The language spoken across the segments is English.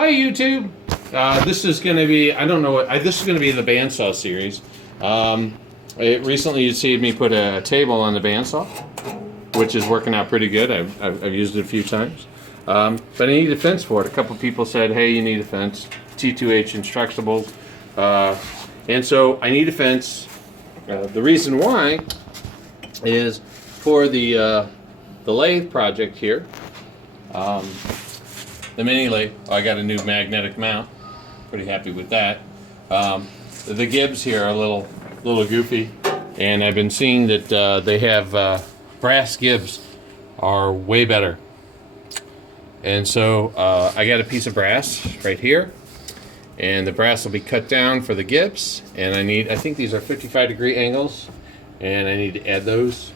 Hi YouTube. This is going to be, I don't know what, this is going to be the bandsaw series. Recently you'd seen me put a table on the bandsaw, which is working out pretty good. I've used it a few times. But I need a fence for it. A couple people said, hey, you need a fence. T2H instructable. And so I need a fence. The reason why is for the lathe project here. The mini lathe, I got a new magnetic mount. Pretty happy with that. The gibs here are a little goofy, and I've been seeing that they have brass gibs are way better. And so I got a piece of brass right here, and the brass will be cut down for the gibs. And I think these are 55-degree angles, and I need to add those.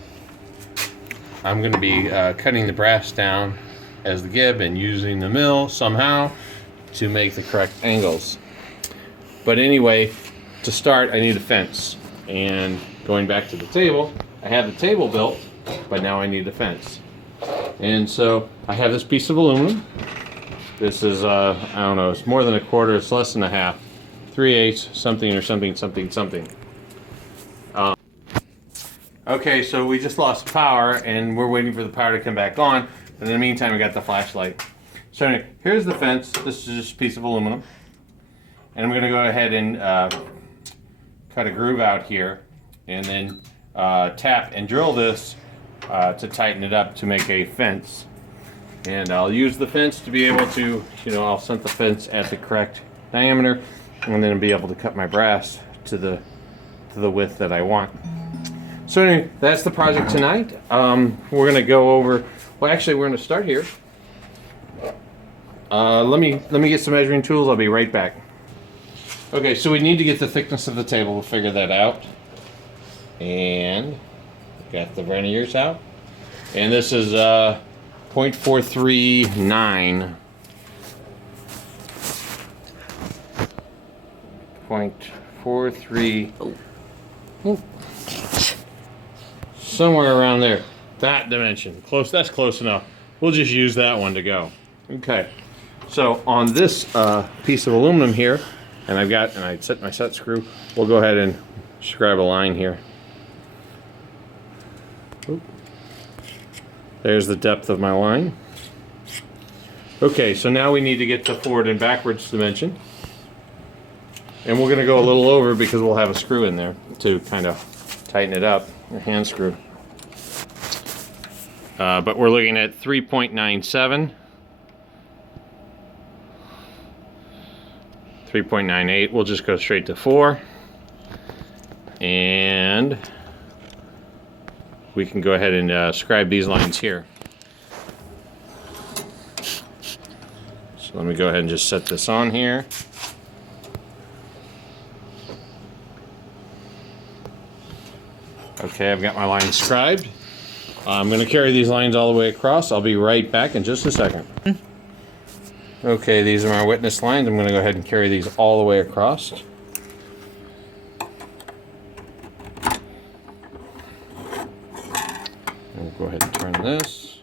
I'm going to be cutting the brass down as the gib and using the mill somehow to make the correct angles. But anyway, to start I need a fence. And going back to the table, I have the table built, but now I need a fence. And so I have this piece of aluminum. This is, I don't know, it's more than a quarter, it's less than a half. 3/8, something or something. Okay, so we just lost power and we're waiting for the power to come back on. But in the meantime, we got the flashlight. So anyway, here's the fence. This is just a piece of aluminum. And I'm going to go ahead and cut a groove out here and then tap and drill this to tighten it up to make a fence. And I'll use the fence to be able to, I'll set the fence at the correct diameter and then be able to cut my brass to the width that I want. So anyway, that's the project tonight. We're going to go over. Well, actually, we're going to start here. Let me get some measuring tools. I'll be right back. Okay, so we need to get the thickness of the table. We'll figure that out. And got the verniers out. And this is 0.439. 0.43. Oh. Somewhere around there. That dimension. Close. That's close enough. We'll just use that one to go. Okay. So on this piece of aluminum here, and I set my set screw, we'll go ahead and scribe a line here. Oop. There's the depth of my line. Okay, so now we need to get the forward and backwards dimension. And we're going to go a little over because we'll have a screw in there to kind of tighten it up, a hand screw. But we're looking at 3.97, 3.98. We'll just go straight to 4. And we can go ahead and scribe these lines here. So let me go ahead and just set this on here. Okay, I've got my lines scribed. I'm going to carry these lines all the way across. I'll be right back in just a second. Okay, these are my witness lines. I'm going to go ahead and carry these all the way across. We'll go ahead and turn this.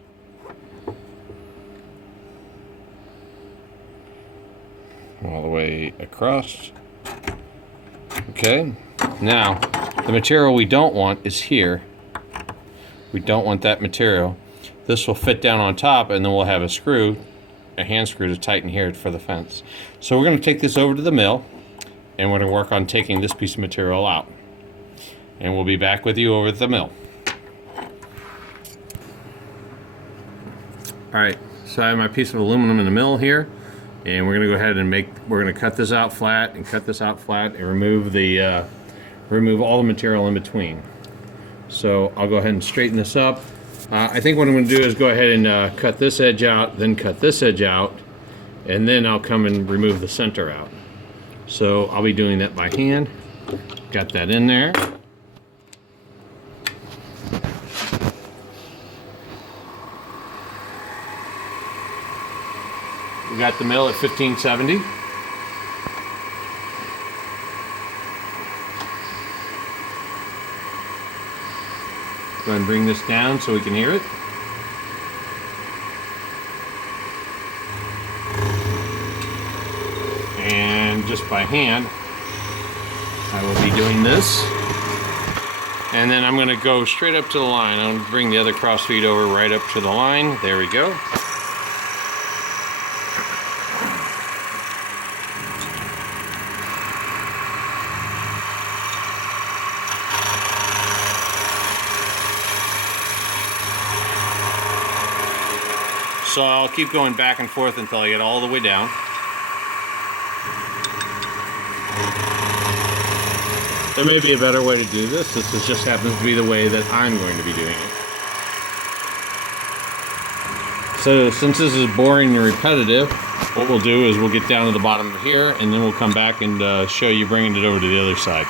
All the way across. Okay, now the material we don't want is here. We don't want that material. This will fit down on top, and then we'll have a screw, a hand screw to tighten here for the fence. So we're going to take this over to the mill, and we're going to work on taking this piece of material out. And we'll be back with you over at the mill. Alright, so I have my piece of aluminum in the mill here, and we're going to go ahead and we're going to cut this out flat and cut this out flat and remove all the material in between. So I'll go ahead and straighten this up. I think what I'm going to do is go ahead and cut this edge out, then cut this edge out, and then I'll come and remove the center out. So I'll be doing that by hand. Got that in there. We got the mill at 1570. Go ahead and bring this down so we can hear it. just by hand. I will be doing this. And then I'm going to go straight up to the line. I'm going to bring the other cross feed over right up to the line. There we go. So I'll keep going back and forth until I get all the way down. There may be a better way to do this. This just happens to be the way that I'm going to be doing it. So since this is boring and repetitive, what we'll do is we'll get down to the bottom of here, and then we'll come back and show you bringing it over to the other side.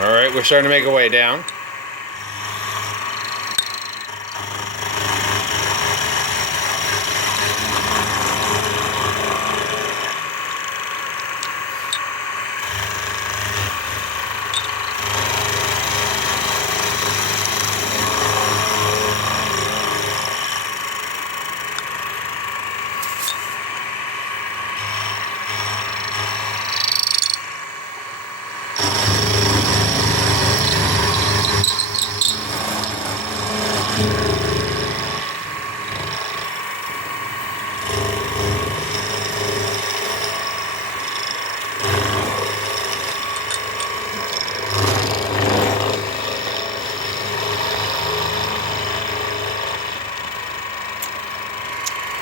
All right, we're starting to make our way down.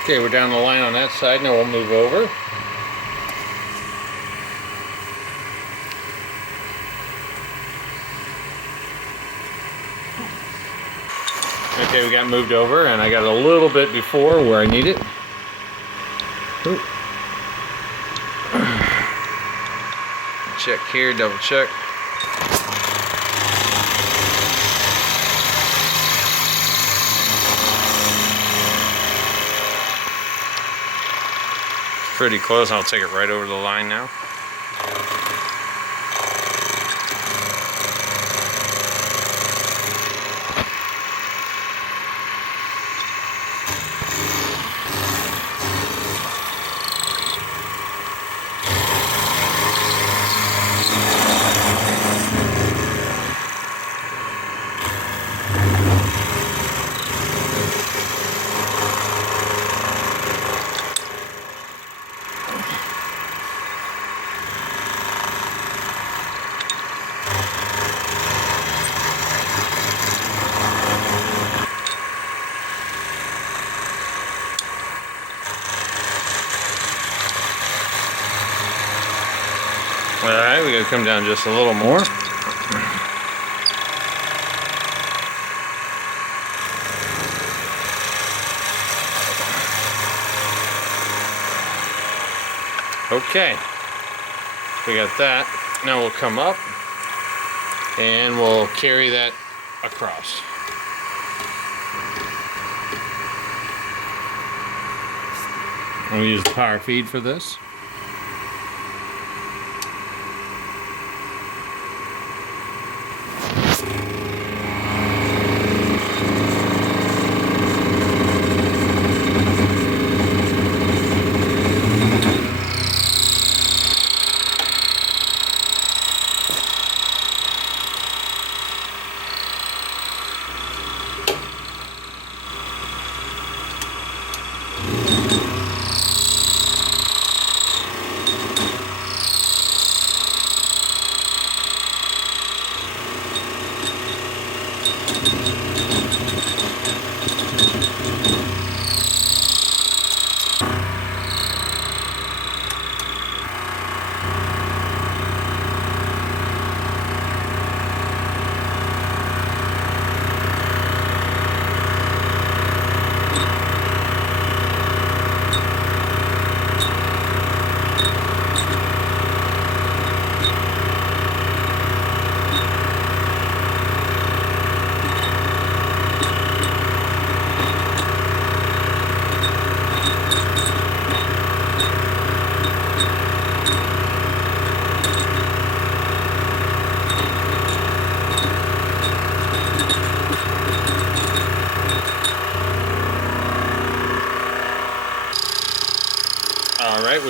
Okay, we're down the line on that side. Now we'll move over. Okay, we got moved over, and I got a little bit before where I need it. Ooh. Check here, double check. Pretty close. I'll take it right over the line now. Alright, we gotta come down just a little more. Okay, we got that. Now we'll come up and we'll carry that across. I'm gonna use the power feed for this.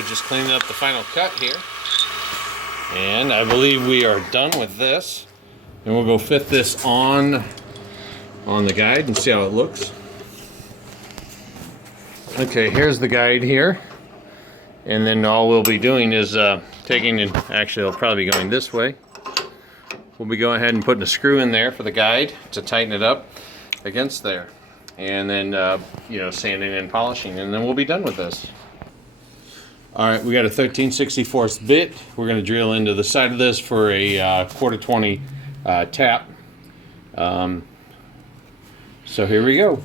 just cleaning up the final cut here. And I believe we are done with this. And we'll go fit this on the guide and see how it looks. Okay, here's the guide here. And then all we'll be doing is taking, and actually it'll probably be going this way. We'll be going ahead and putting a screw in there for the guide to tighten it up against there. And then, you know, sanding and polishing, and then we'll be done with this. All right, we got a 13/64 bit. We're going to drill into the side of this for a quarter 20 tap. So here we go.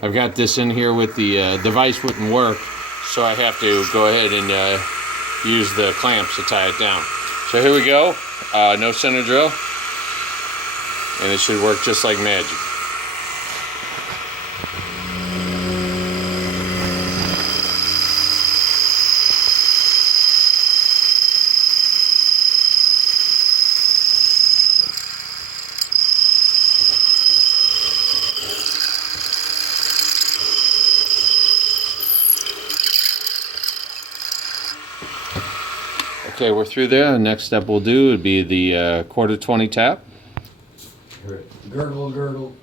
I've got this in here with the device wouldn't work, so I have to go ahead and use the clamps to tie it down. So here we go, no center drill, and it should work just like magic. Okay, we're through there. The next step we'll do would be the quarter 20 tap. Gurgle, gurgle.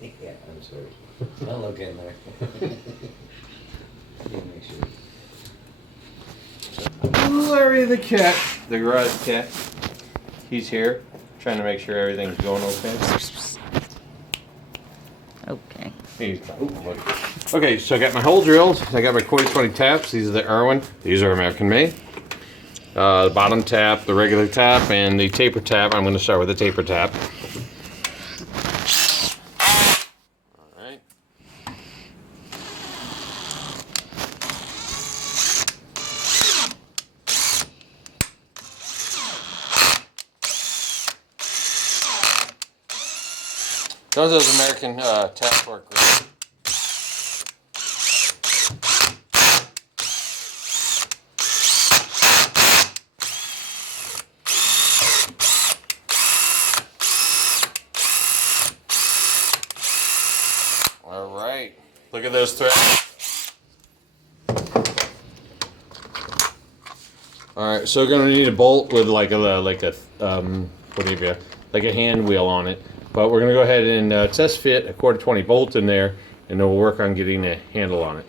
Yeah, I'm sorry. Don't look in there. Make sure. Larry the cat, the garage cat. He's here, trying to make sure everything's going okay. Okay. Okay, so I got my hole drilled. I got my quarter 20 taps. These are the Irwin. These are American made. The bottom tap, the regular tap, and the taper tap. I'm going to start with the taper tap. All right. Those American taps work great. All right, look at those threads. All right, so we're gonna need a bolt with like a what have you, like a hand wheel on it. But we're gonna go ahead and test fit a quarter 20 bolt in there, and then we'll work on getting a handle on it.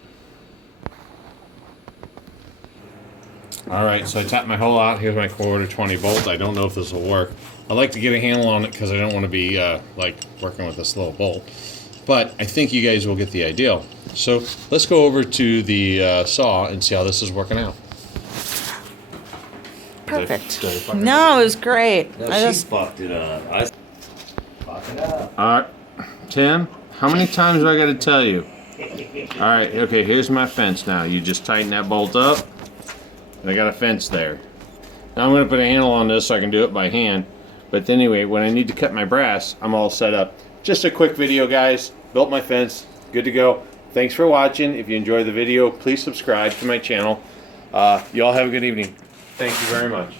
All right, so I tapped my hole out. Here's my quarter 20 bolt. I don't know if this will work. I like to get a handle on it because I don't want to be like working with this little bolt. But I think you guys will get the idea. So let's go over to the saw and see how this is working out. Perfect. No, it was great. No, I she just fucked it up. I fucked it up. All right, Tim, how many times do I got to tell you? All right, okay, here's my fence now. You just tighten that bolt up, and I got a fence there. Now I'm going to put a handle on this so I can do it by hand. But anyway, when I need to cut my brass, I'm all set up. Just a quick video, guys. Built my fence. Good to go. Thanks for watching. If you enjoyed the video, please subscribe to my channel. You all have a good evening. Thank you very much.